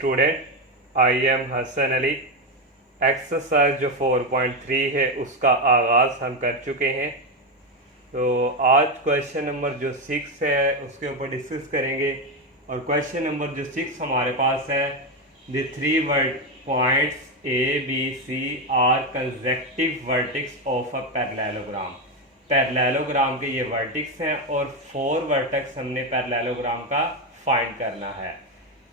Student, I am Hasan Ali. Exercise जो 4.3 है उसका आगाज़ हम कर चुके हैं। तो आज क्वेश्चन नंबर जो 6 है उसके ऊपर डिस्कस करेंगे। और क्वेश्चन नंबर जो 6 हमारे पास है, the three points A B C are consecutive vertices of a parallelogram. Parallelogram के ये वर्टिक्स हैं और 4 वर्टेक्स हमने पैरेललोग्राम का फाइंड करना है।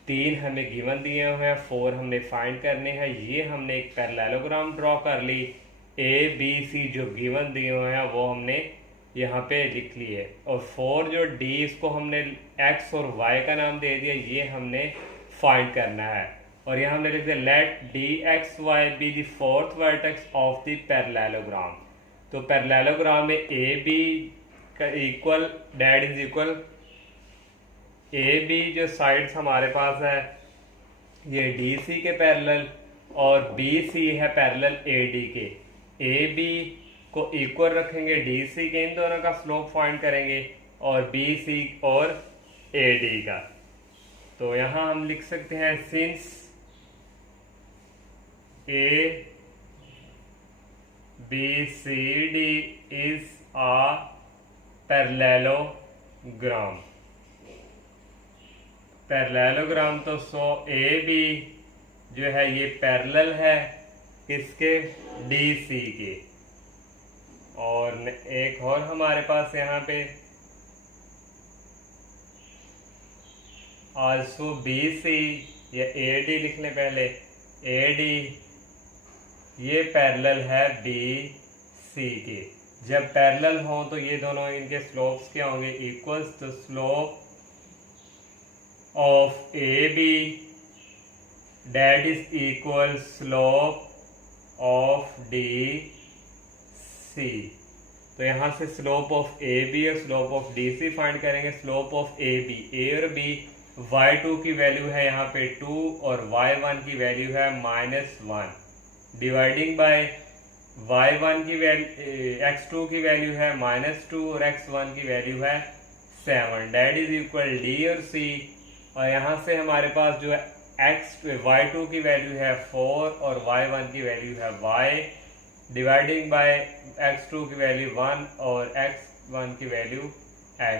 3 हमें गिवन दिए हुए हैं, 4 हमने फाइंड करने हैं। ये हमने एक पैरेललोग्राम ड्रॉ कर ली। ए बी सी जो गिवन दिए हुए हैं वो हमने यहाँ पे लिख लिए, और 4 जो डी इसको हमने एक्स और वाई का नाम दे दिया, ये हमने फाइंड करना है। और यहाँ हमने लिख दिया let D X Y be the fourth vertex of the parallelogram. तो पैरेललोग्राम में ए बी का equal that is equal A B जो साइड्स हमारे पास है ये डी सी के पैरेलल, और बी सी है पैरेलल ए डी के। ए बी को इक्वल रखेंगे डी सी के, इन दोनों का स्लोप फाइंड करेंगे, और बी सी और ए डी का। तो यहां हम लिख सकते हैं since A B C D is a parallelogram. Parallelogram तो ए बी जो है ये पैरेलल है किसके, डी सी के। और एक और हमारे पास यहाँ पे आल्सो बी सी या ए डी लिख लें पहले, ए डी ये पैरेलल है बी सी के। जब पैरेलल हो तो ये दोनों इनके स्लोप्स क्या होंगे, इक्वल्स। तो slope of AB that is equal slope of DC। तो यहाँ से स्लोप ऑफ ए बी और slope of D C find करेंगे। Slope of A B, A और बी, y2 की वैल्यू है यहाँ पे 2 और y1 की वैल्यू है -1, डिवाइडिंग बाय y1 की वैल्यू x2 की वैल्यू है -2 और x1 की वैल्यू है 7, डेट इज इक्वल डी और सी। और यहाँ से हमारे पास जो है y2 की वैल्यू है 4 और y1 की वैल्यू है y, डिवाइडिंग बाय x2 की वैल्यू 1 और x1 की वैल्यू x।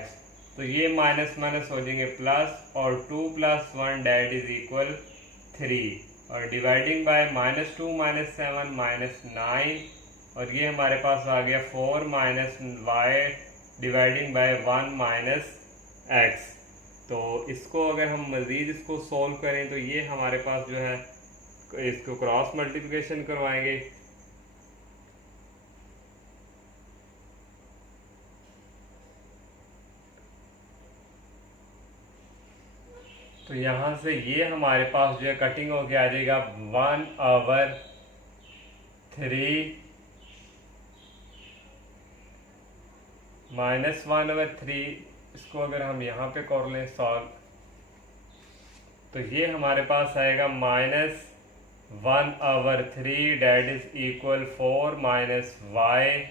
तो ये माइनस माइनस हो जाएंगे प्लस, और 2 + 1 डेट इज इक्वल 3, और डिवाइडिंग बाय -2 - 7 -9, और ये हमारे पास आ गया 4 - y डिवाइडिंग बाय 1 - x। तो इसको अगर हम मज़ीद इसको सॉल्व करें तो ये हमारे पास जो है, इसको क्रॉस मल्टीप्लिकेशन करवाएंगे। तो यहाँ से ये हमारे पास जो है कटिंग होके आ जाएगा 1/3 -1/3। इसको अगर हम यहाँ पे कर लें सॉल्व, तो ये हमारे पास आएगा -1/3 date is equal 4 - y/1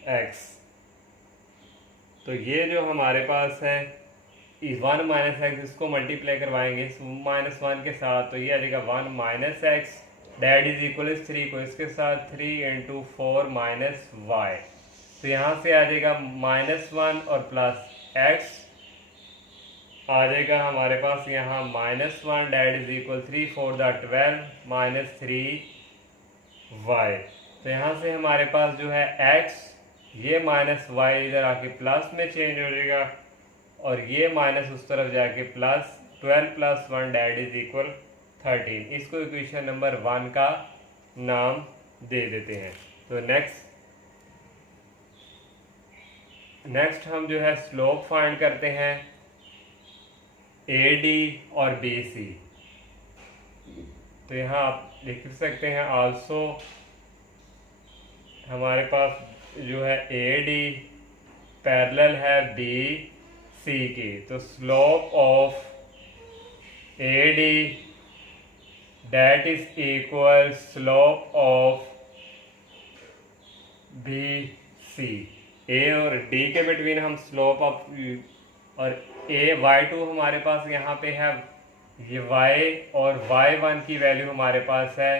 - x। तो ये जो हमारे पास है 1 - x, इसको मल्टीप्लाई करवाएंगे -1 के साथ, तो ये आ जाएगा 1 - x डेट इज इक्वल 3 को इसके साथ 3 × 4 - y। तो यहाँ से आ जाएगा -1 और प्लस x आ जाएगा हमारे पास यहाँ -1 डेट इज इक्वल 3 × 4 = 12 - 3y। तो यहाँ से हमारे पास जो है x, ये -y इधर आके प्लस में चेंज हो जाएगा, और ये माइनस उस तरफ जाके प्लस 12 + 1 डेट इज इक्वल 13। इसको इक्वेशन नंबर 1 का नाम दे देते हैं। तो नेक्स्ट हम जो है स्लोप फाइंड करते हैं ए डी और बी सी। तो यहाँ आप लिख सकते हैं आल्सो हमारे पास जो है ए डी पैरेलल है बी सी की। तो slope of A D that is equal slope of B C. A और डी के बिटवीन हम स्लोप ऑफ और y2 हमारे पास यहाँ पे है ये y, और y1 की वैल्यू हमारे पास है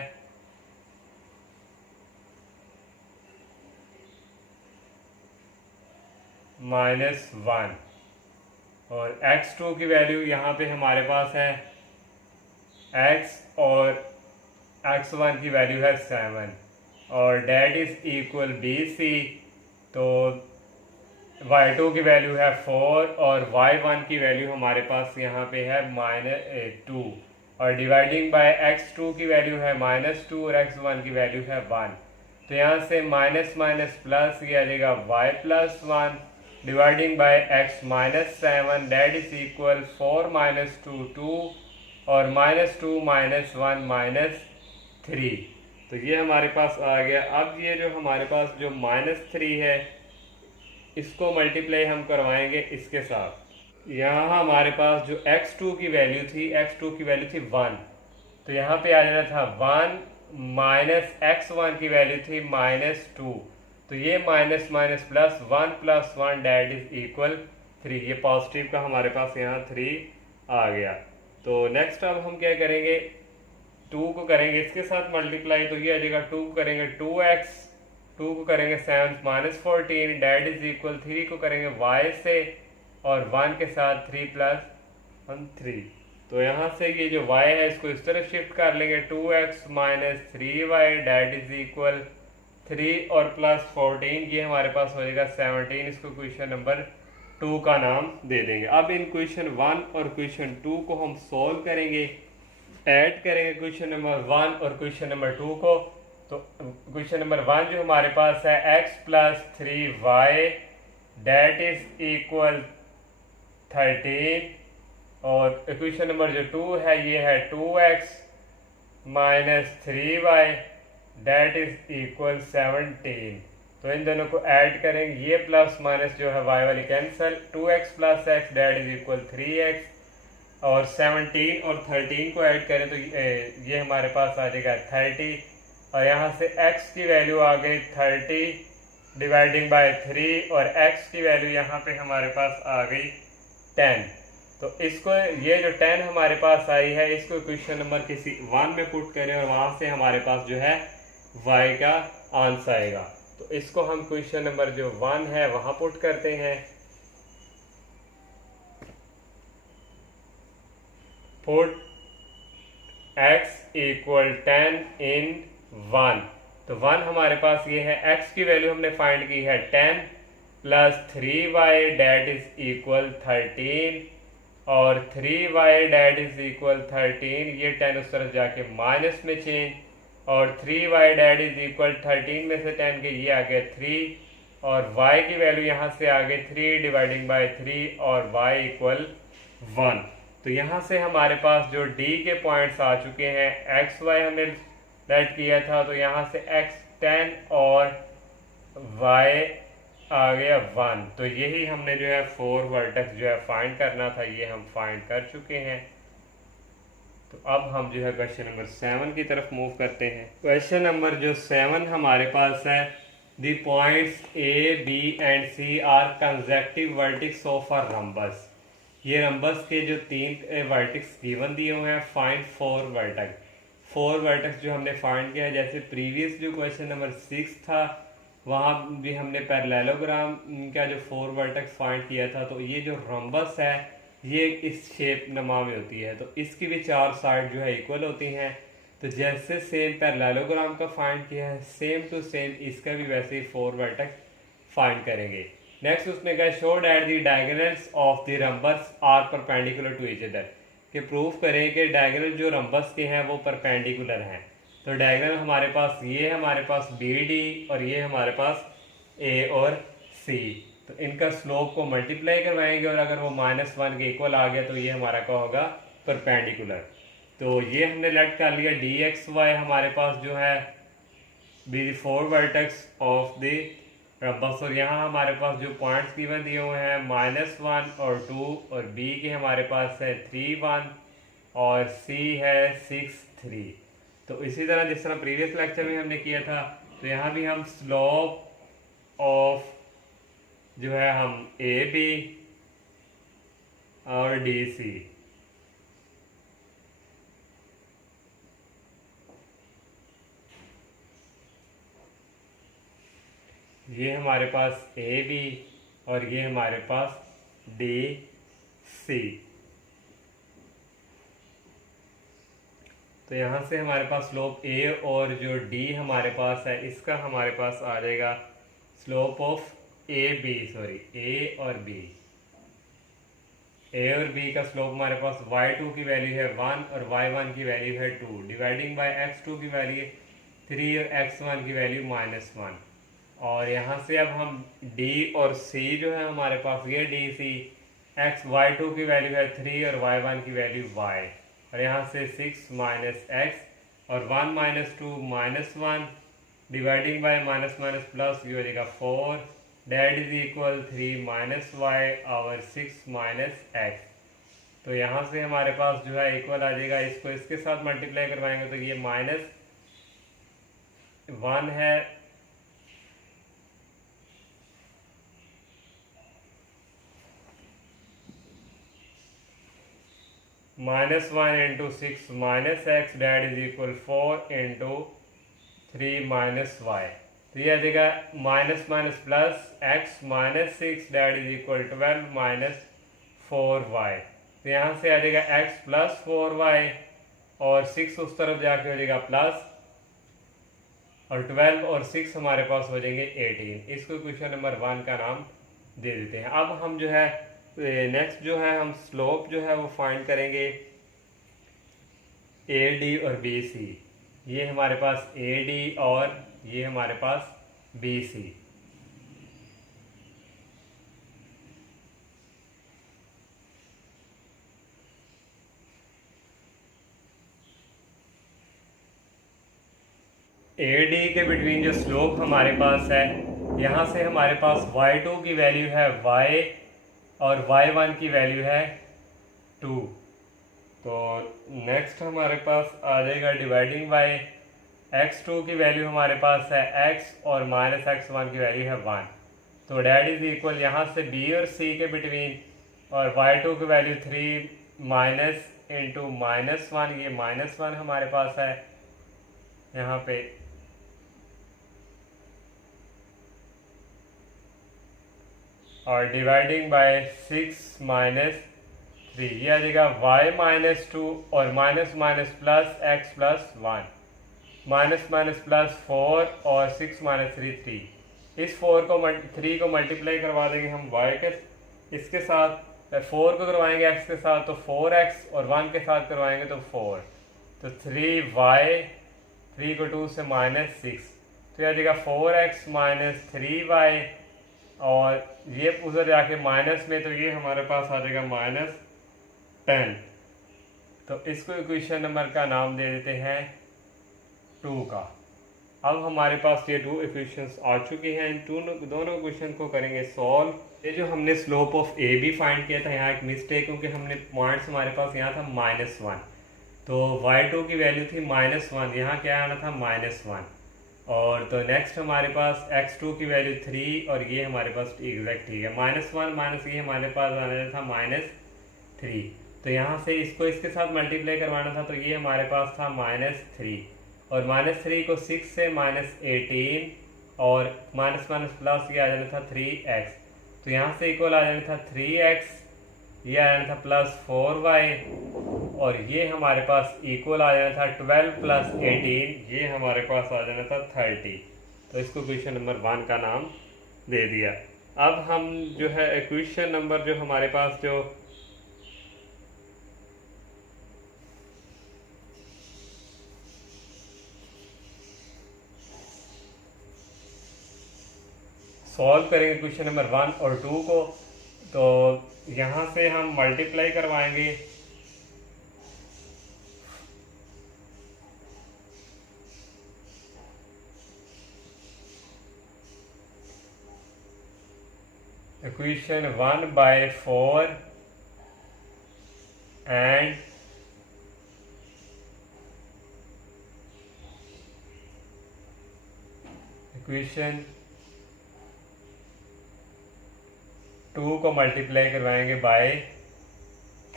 -1, और x2 की वैल्यू यहाँ पे हमारे पास है x, और x1 की वैल्यू है 7, और डेट इज इक्वल BC। तो y2 की वैल्यू है 4 और y1 की वैल्यू हमारे पास यहाँ पे है -2, और डिवाइडिंग बाय x2 की वैल्यू है -2 और x1 की वैल्यू है 1। तो यहाँ से माइनस माइनस प्लस ये आ जाएगा y+1 dividing by x -7 that is equal 4 - 2 2, और -2 -1 -3। तो ये हमारे पास आ गया। अब ये जो हमारे पास जो -3 है इसको मल्टीप्लाई हम करवाएंगे इसके साथ। यहाँ हमारे पास जो x2 की वैल्यू थी, x2 की वैल्यू थी 1, तो यहाँ पे आ जाना था 1 माइनस x1 की वैल्यू थी -2, तो ये minus minus plus 1 + 1 that is equal 3। ये पॉजिटिव का हमारे पास यहाँ 3 आ गया। तो नेक्स्ट अब हम क्या करेंगे, 2 को करेंगे इसके साथ मल्टीप्लाई, तो ये आ जाएगा 2 को करेंगे 2x, 2 को करेंगे 7 -14 डेट इज इक्वल 3 को करेंगे y से, और 1 के साथ 3 + 1 3। तो यहाँ से ये जो y है इसको इस तरफ शिफ्ट कर लेंगे, 2x - 3y date is equal 3 और प्लस 14, ये हमारे पास हो जाएगा 17। इसको क्वेश्चन नंबर 2 का नाम दे देंगे। अब इन क्वेश्चन 1 और क्वेश्चन 2 को हम सोल्व करेंगे, ऐड करेंगे क्वेश्चन नंबर 1 और क्वेश्चन नंबर 2 को। तो क्वेश्चन नंबर 1 जो हमारे पास है x + 3y date is equal 13, और क्वेश्चन नंबर जो 2 है ये है 2x - 3y date is equal 17। तो इन दोनों को ऐड करेंगे, ये प्लस माइनस जो है y वाली cancel, 2x + x that is equal 3x, और 17 और 13 को ऐड करें तो ये हमारे पास आ जाएगा 30, और यहाँ से x की वैल्यू आ गई 30 डिवाइडिंग बाय 3, और x की वैल्यू यहाँ पे हमारे पास आ गई 10। तो इसको ये जो 10 हमारे पास आई है इसको क्वेश्चन नंबर किसी 1 में पुट करें, और वहाँ से हमारे पास जो है y का आंसर आएगा। तो इसको हम क्वेश्चन नंबर जो 1 है वहाँ पुट करते हैं। पुट x = 10 in 1, तो 1 हमारे पास ये है, x की वैल्यू हमने फाइंड की है 10 + 3y डेट इज इक्वल 13, और 3y डेट इज इक्वल 13, ये 10 उस तरफ जाके माइनस में चेंज, और 3y डेट इज इक्वल 13 में से 10 के ये आ गया 3, और y की वैल्यू यहाँ से आ गई 3 डिवाइडिंग बाय 3, और y = 1। तो यहाँ से हमारे पास जो D के पॉइंट्स आ चुके हैं, x y हमने लेट किया था, तो यहाँ से x 10 और y आ गया 1। तो यही हमने जो है 4 वर्टेक्स जो है फाइंड करना था, ये हम फाइंड कर चुके हैं। तो अब हम जो है क्वेश्चन नंबर 7 की तरफ मूव करते हैं। क्वेश्चन नंबर जो 7 हमारे पास है, the points A, B and C are consecutive vertices of a rhombus. ये रम्बस के जो 3 वर्टिक्स गिवन दिए हुए हैं, फाइंड 4 वर्टेक्स। 4 वर्टेक्स जो हमने फाइंड किया है, जैसे प्रीवियस जो क्वेश्चन नंबर 6 था वहाँ भी हमने पैरेललोग्राम का जो 4 वर्टेक्स फाइंड किया था। तो ये जो रम्बस है ये इस शेप नमा में होती है, तो इसकी भी 4 साइड जो है इक्वल होती हैं। तो जैसे सेम पैरेललोग्राम का फाइंड किया है, सेम टू सेम इसका भी वैसे ही 4 वर्टेक्स फाइंड करेंगे। नेक्स्ट उसने कहा show that the diagonals of the rhombus are perpendicular to each other, कि प्रूफ करें कि डायगोनल जो रम्बस के हैं वो परपेंडिकुलर हैं। तो डायगोनल हमारे पास ये हमारे पास BD, और ये हमारे पास A और C। तो इनका स्लोप को मल्टीप्लाई करवाएंगे, और अगर वो -1 के इक्वल आ गया तो ये हमारा क्या होगा, परपेंडिकुलर। तो ये हमने लेट कर लिया DXY हमारे पास जो है B 4 vertex of the rhombus, और यहाँ हमारे पास जो पॉइंट्स गिवन दिए हुए हैं -1 और 2, और B के हमारे पास है 3 1 और C है 6 3। तो इसी तरह जिस तरह प्रीवियस लेक्चर में हमने किया था, तो यहाँ भी हम स्लोप ऑफ जो है हम AB और डी सी। ये हमारे पास ए बी और ये हमारे पास डी सी। तो यहाँ से हमारे पास स्लोप ए और जो डी हमारे पास है इसका हमारे पास आ जाएगा स्लोप ऑफ ए और बी का स्लोप हमारे पास y2 की वैल्यू है 1 और y1 की वैल्यू है 2, डिवाइडिंग बाय x2 की वैल्यू 3 और x1 की वैल्यू -1। और यहाँ से अब हम d और c जो है हमारे पास ये डी सी y2 की वैल्यू है 3 और y1 की वैल्यू y, और यहाँ से 6 माइनस x और 1 minus 2 -1 dividing by minus minus plus ये हो जाएगा 4 that is equal 3 minus Y और 6 माइनस एक्स। तो यहाँ से हमारे पास जो है इक्वल आ जाएगा, इसको इसके साथ मल्टीप्लाई करवाएंगे तो ये -1 है -1 into 6 minus X that is equal 4 into 3 minus Y. तो ये आ जाएगा minus minus plus X minus 6 that is equal 12 minus 4y। तो यहाँ से आ जाएगा x प्लस 4y और 6 उस तरफ जाके हो जाएगा प्लस, और 12 और 6 हमारे पास हो जाएंगे 18। इसको क्वेश्चन नंबर 1 का नाम दे देते हैं। अब हम जो है नेक्स्ट जो है हम स्लोप जो है वो फाइंड करेंगे ए डी और बी सी। ये हमारे पास ए डी और ये हमारे पास बी सी। ए डी के बिटवीन जो स्लोप हमारे पास है, यहाँ से हमारे पास y2 की वैल्यू है y और y1 की वैल्यू है 2। तो नेक्स्ट हमारे पास आ जाएगा डिवाइडिंग बाय x2 की वैल्यू हमारे पास है x और माइनस x1 की वैल्यू है 1। तो डेट इज इक्वल यहाँ से b और c के बिटवीन और y2 की वैल्यू 3 माइनस इंटू -1, ये -1 हमारे पास है यहाँ पे, और डिवाइडिंग बाय 6 माइनस 3, ये आ जाएगा y माइनस 2 और minus minus plus x plus 1 minus minus plus 4 और 6 माइनस 3। इस 3 को मल्टीप्लाई करवा देंगे हम y के इसके साथ, 4 को करवाएंगे x के साथ तो 4x और 1 के साथ करवाएंगे तो 4। तो 3y, 3 को 2 से -6, तो यह आ जाएगा 4x माइनस 3y, और ये उधर जाके माइनस में तो ये हमारे पास आ जाएगा -10। तो इसको इक्वेशन नंबर का नाम दे देते हैं 2 का। अब हमारे पास ये 2 इक्वेशंस आ चुके हैं, इन दोनों क्वेश्चन को करेंगे सॉल्व। ये जो हमने slope of A B find किया था, यहाँ एक मिस्टेक, क्योंकि हमने पॉइंट्स हमारे पास यहाँ था -1, तो y2 की वैल्यू थी -1, यहाँ क्या आना था -1। और तो नेक्स्ट हमारे पास x2 की वैल्यू 3 और ये हमारे पास एग्जैक्ट ठीक है -1 माइनस ये हमारे पास आना था -3। तो यहाँ से इसको इसके साथ मल्टीप्लाई करवाना था तो ये हमारे पास था -3, और -3 को 6 से -18 और माइनस माइनस प्लस ये आ जाना था 3x। तो यहाँ से इक्वल आ जाना था 3x, ये आ जाना था प्लस 4y, और ये हमारे पास इक्वल आ जाना था 12 प्लस 18, ये हमारे पास आ जाना था 30। तो इसको क्वेश्चन नंबर 1 का नाम दे दिया। अब हम जो है क्वेश्चन नंबर जो हमारे पास जो सॉल्व करेंगे क्वेश्चन नंबर 1 और 2 को, तो यहाँ से हम मल्टीप्लाई करवाएंगे इक्वेशन 1/4 एंड इक्वेशन 2 को मल्टीप्लाई करवाएंगे बाय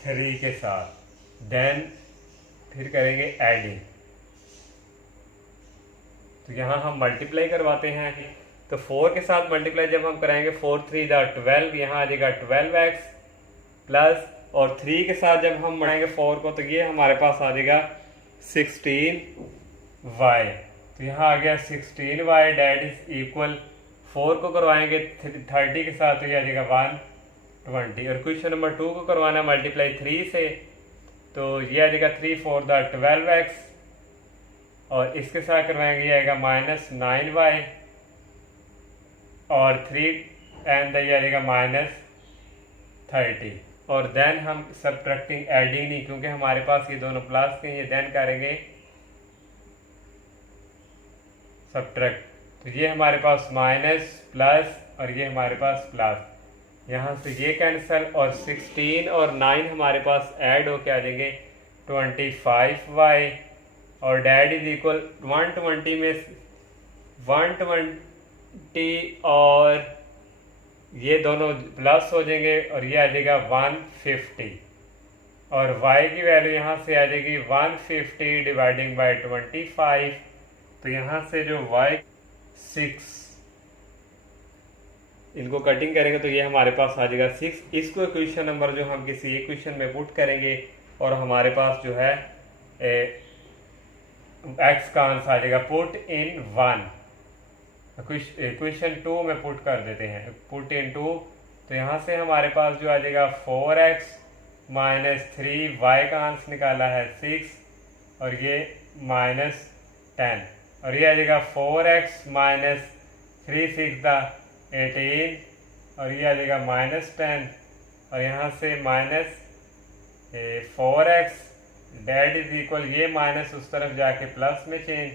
3 के साथ, देन फिर करेंगे एडिंग। तो यहाँ हम मल्टीप्लाई करवाते हैं, तो 4 के साथ मल्टीप्लाई जब हम कराएंगे 4 3 12, यहाँ आ जाएगा 12x प्लस, और 3 के साथ जब हम बढ़ाएंगे 4 को तो ये हमारे पास आ जाएगा 16y। तो यहाँ आ गया 16y डेट इज इक्वल, 4 को करवाएंगे 30 के साथ तो ये आ जाएगा 120। और क्वेश्चन नंबर 2 को करवाना मल्टीप्लाई 3 से, तो ये आ जाएगा 3 4 12x, और इसके साथ करवाएंगे ये आएगा -9y, और 3 एंड ये आ जाएगा -30। और देन हम सब्ट्रैक्टिंग एडिंग नहीं, क्योंकि हमारे पास ये दोनों प्लस के, ये देन करेंगे सब्ट्रैक्ट। तो ये हमारे पास माइनस प्लस और ये हमारे पास प्लस, यहाँ से ये कैंसिल, और 16 और 9 हमारे पास ऐड होके आ जाएंगे 25y, और डैट इज इक्वल 120 में 120 और ये दोनों प्लस हो जाएंगे, और ये आ जाएगा 150, और y की वैल्यू यहाँ से आ जाएगी 150 डिवाइडिंग बाय 25। तो यहाँ से जो y 6, इनको कटिंग करेंगे तो ये हमारे पास आ जाएगा 6। इसको इक्वेशन नंबर जो हम किसी इक्वेशन में पुट करेंगे और हमारे पास जो है x का आंसर आ जाएगा पुट इन 1। इक्वेशन 2 में पुट कर देते हैं, पुट इन 2। तो यहाँ से हमारे पास जो आ जाएगा 4x माइनस 3y का आंसर निकाला है 6, और ये -10, और ये आ जाएगा 4x माइनस 3 6 18, और ये आ जाएगा -10, और यहाँ से -4x डेट इज इक्वल, ये माइनस उस तरफ जाके प्लस में चेंज,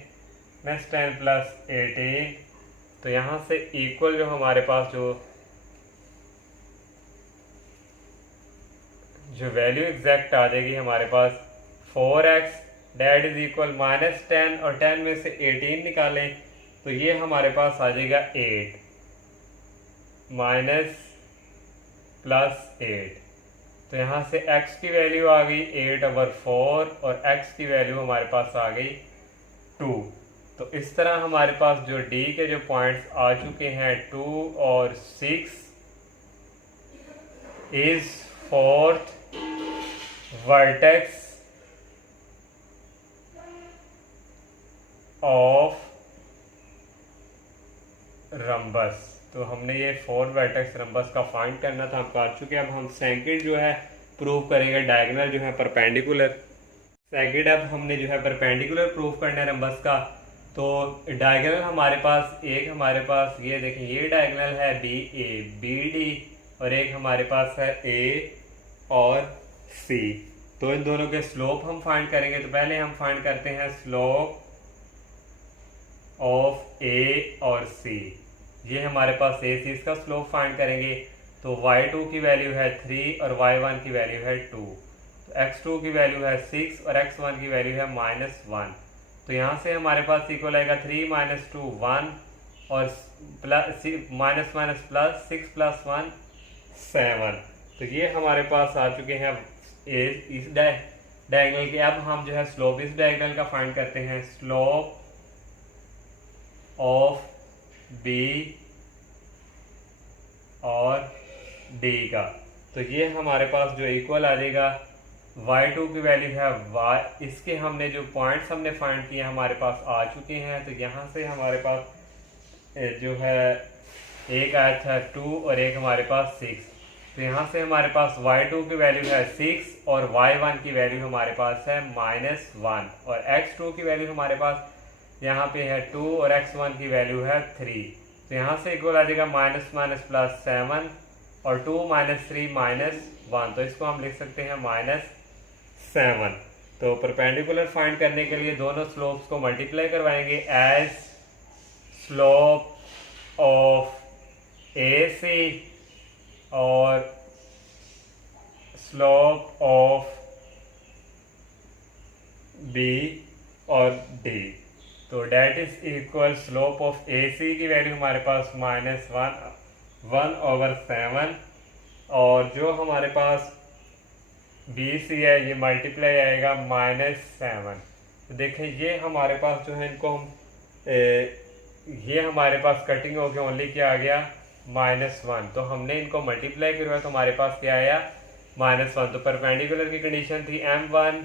-10 प्लस 18। तो यहाँ से इक्वल जो हमारे पास जो वैल्यू एग्जैक्ट आ जाएगी हमारे पास 4x डेट इज इक्वल -10, और 10 में से 18 निकालें तो ये हमारे पास आ जाएगा 8 माइनस प्लस 8। तो यहाँ से x की वैल्यू आ गई 8/4, और x की वैल्यू हमारे पास आ गई 2। तो इस तरह हमारे पास जो D के जो पॉइंट्स आ चुके हैं 2 और 6 is 4th vertex of rhombus. तो हमने ये 4 वर्टेक्स रंबस का फाइंड करना था, हम कर चुके हैं। अब हम सेकंड जो है प्रूव करेंगे डायगोनल जो है परपेंडिकुलर। सेकंड अब हमने जो है परपेंडिकुलर प्रूव करना है रंबस का। तो डायगोनल हमारे पास एक, हमारे पास ये देखें, ये डायगोनल है BD, और एक हमारे पास है A और C। तो इन दोनों के स्लोप हम फाइंड करेंगे। तो पहले हम फाइंड करते हैं स्लोप ऑफ A और C। ये हमारे पास AC, इसका स्लोप फाइंड करेंगे। तो y2 की वैल्यू है 3 और y1 की वैल्यू है 2। तो x2 की वैल्यू है 6 और x1 की वैल्यू है -1। तो यहाँ से हमारे पास इक्वल आएगा 3 - 2 1, और प्लस माइनस माइनस प्लस 6 + 1 7। तो ये हमारे पास आ चुके हैं इस डायगोनल के। अब हम जो है स्लोप इस डायगोनल का फाइंड करते हैं, स्लोप ऑफ B और D का। तो ये हमारे पास जो इक्वल आ जाएगा, y2 की वैल्यू है y, इसके हमने जो पॉइंट्स हमने फाइंड किए हमारे पास आ चुके हैं। तो यहाँ से हमारे पास जो है एक आया था 2 और एक हमारे पास 6। तो यहाँ से हमारे पास y2 की वैल्यू है 6 और y1 की वैल्यू हमारे पास है -1, और x2 की वैल्यू हमारे पास यहाँ पे है 2 और x1 की वैल्यू है 3। तो यहाँ से इक्वल आ जाएगा -+7 और 2 - 3 -1। तो इसको हम लिख सकते हैं -7। तो परपेंडिकुलर फाइंड करने के लिए दोनों स्लोप्स को मल्टीप्लाई करवाएंगे। एज स्लोप ऑफ AC और स्लोप ऑफ B और D। तो that is equal slope of AC की वैल्यू हमारे पास -1/7, और जो हमारे पास बी सी है, ये मल्टीप्लाई आएगा -7। तो देखें ये हमारे पास जो है इनको हम ये हमारे पास कटिंग होके ओनली क्या आ गया -1। तो हमने इनको मल्टीप्लाई करवाया तो हमारे पास क्या आया -1। तो परपेंडिकुलर की कंडीशन थी m1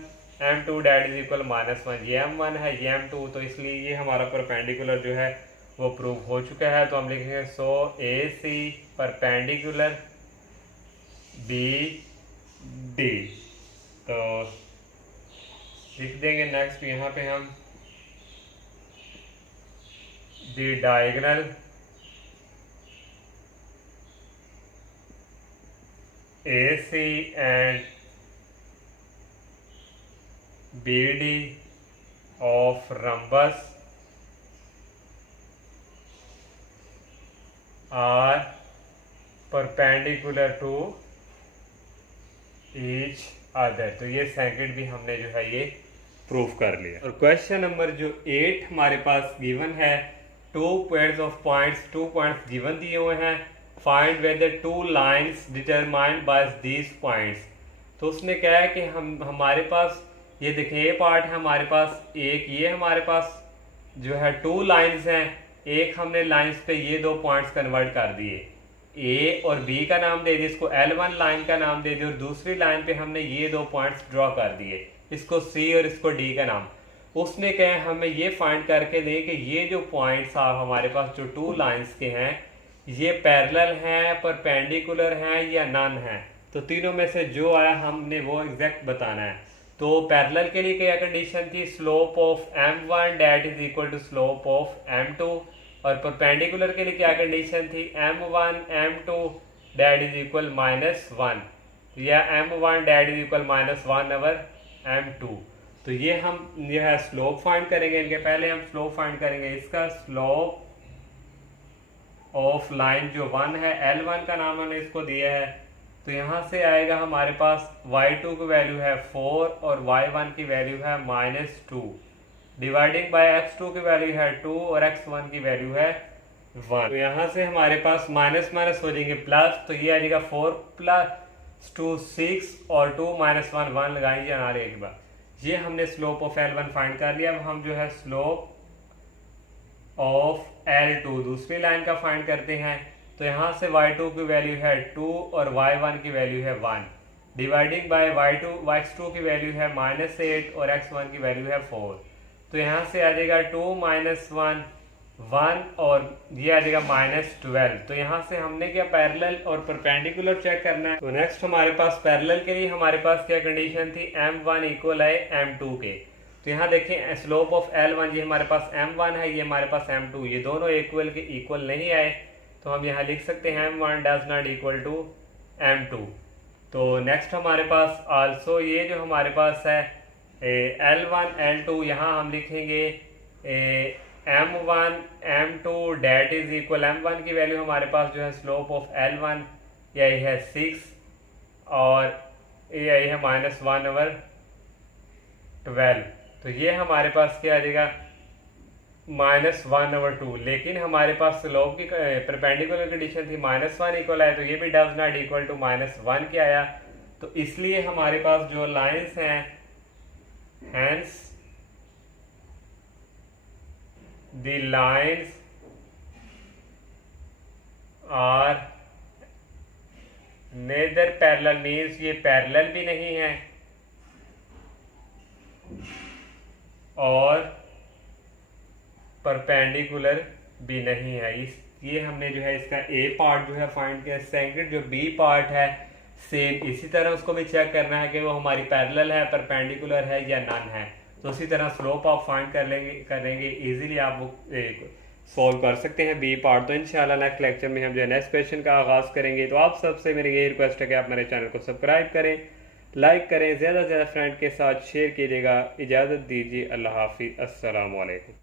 m2 that is equal -1। ये m1 है, ये m2, तो इसलिए ये हमारा परपेंडिकुलर जो है वो प्रूव हो चुका है। तो हम लिखेंगे सो ए सी परपेंडिकुलर बी डी। तो लिख देंगे नेक्स्ट यहाँ पे हम दी diagonal AC and BD of rhombus are perpendicular to each other। तो ये सेकंड भी हमने जो है ये प्रूफ कर लिया। और क्वेश्चन नंबर जो 8 हमारे पास गिवन है, 2 pairs of points, 2 points given दिए हुए हैं, find weather 2 lines determined by these points. तो उसने क्या है कि हमारे पास ये देखिए ये पार्ट है हमारे पास, एक ये हमारे पास जो है 2 लाइन्स हैं, एक हमने लाइन्स पे ये 2 पॉइंट्स कन्वर्ट कर दिए, ए और बी का नाम दे दिया, इसको L1 लाइन का नाम दे दिया, और दूसरी लाइन पे हमने ये 2 पॉइंट्स ड्रॉ कर दिए, इसको सी और इसको डी का नाम। उसने क्या है हमें ये फाइंड करके दे कि ये जो पॉइंट्स हमारे पास जो 2 लाइन्स के हैं ये पैरेलल हैं, परपेंडिकुलर हैं या नन हैं। तो तीनों में से जो आया हमने वो एग्जैक्ट बताना है। तो पैरेलल के लिए क्या कंडीशन थी, slope of m1 that is equal to slope of m2, और परपेंडिकुलर के लिए क्या कंडीशन थी, m1 m2 that is equal -1 या m1 that is equal -1 over m2। तो ये हम जो है स्लोप फाइंड करेंगे इनके। पहले हम स्लोप फाइंड करेंगे, इसका स्लोप ऑफ लाइन जो 1 है, L1 का नाम हमने इसको दिया है, तो यहाँ से आएगा हमारे पास y2 की वैल्यू है 4 और y1 की वैल्यू है -2, डिवाइडिंग बाय x2 की वैल्यू है 2 और x1 की वैल्यू है 1। तो यहाँ से हमारे पास माइनस माइनस हो जाएंगे प्लस, तो ये आ जाएगा 4 + 2 6 और 2 - 1 लगाएंगे अनारे के बाद। ये हमने स्लोप ऑफ L1 फाइंड कर लिया। अब हम जो है स्लोप ऑफ L2 दूसरी लाइन का फाइंड करते हैं। तो यहाँ से y2 की वैल्यू है 2 और y1 की वैल्यू है 1, डिवाइडिंग बाय x2 की वैल्यू है -8 और x1 की वैल्यू है 4। तो यहाँ से आ जाएगा 2 - 1 1 और ये आ जाएगा -12। तो यहाँ से हमने क्या पैरेलल और परपेंडिकुलर चेक करना है। तो नेक्स्ट हमारे पास पैरेलल के लिए हमारे पास क्या कंडीशन थी, m1 इक्वल है m2 के। तो यहाँ देखें स्लोप ऑफ L1 ये हमारे पास m1 है, ये हमारे पास m2, ये दोनों इक्वल नहीं आए, तो हम यहाँ लिख सकते हैं m1 does not equal to m2। तो नेक्स्ट हमारे पास आल्सो ये जो हमारे पास है L1 L2, यहाँ हम लिखेंगे m1 m2 that is equal, m1 की वैल्यू हमारे पास जो है स्लोप ऑफ L1 यही है 6 और यही है -1 ओवर 12। तो ये हमारे पास क्या आ जाएगा -1 ओवर 2, लेकिन हमारे पास स्लोप की परपेंडिकुलर कंडीशन थी -1 इक्वल आया, तो ये भी डज नॉट इक्वल टू -1 के आया। तो इसलिए हमारे पास जो लाइंस हैं, hence the lines are neither parallel, means ये पैरेलल भी नहीं है और परपेंडिकुलर भी नहीं है। ये हमने जो है इसका ए पार्ट जो है फाइंड किया। सेकंड जो बी पार्ट है सेम इसी तरह उसको भी चेक करना है कि वो हमारी पैरेलल है, परपेंडिकुलर है या नन है। तो उसी तरह स्लोप आप फाइंड करेंगे इजीली आप वो सॉल्व कर सकते हैं बी पार्ट। तो इंशाल्लाह नेक्स्ट लेक्चर में हम जो है नेक्स्ट क्वेश्चन का आगाज़ करेंगे। तो आप सबसे मेरी यही रिक्वेस्ट है कि आप मेरे चैनल को सब्सक्राइब करें, लाइक करें, ज़्यादा से ज़्यादा फ्रेंड के साथ शेयर कीजिएगा। इजाज़त दीजिए, अल्लाह हाफिज़, अस्सलाम वालेकुम।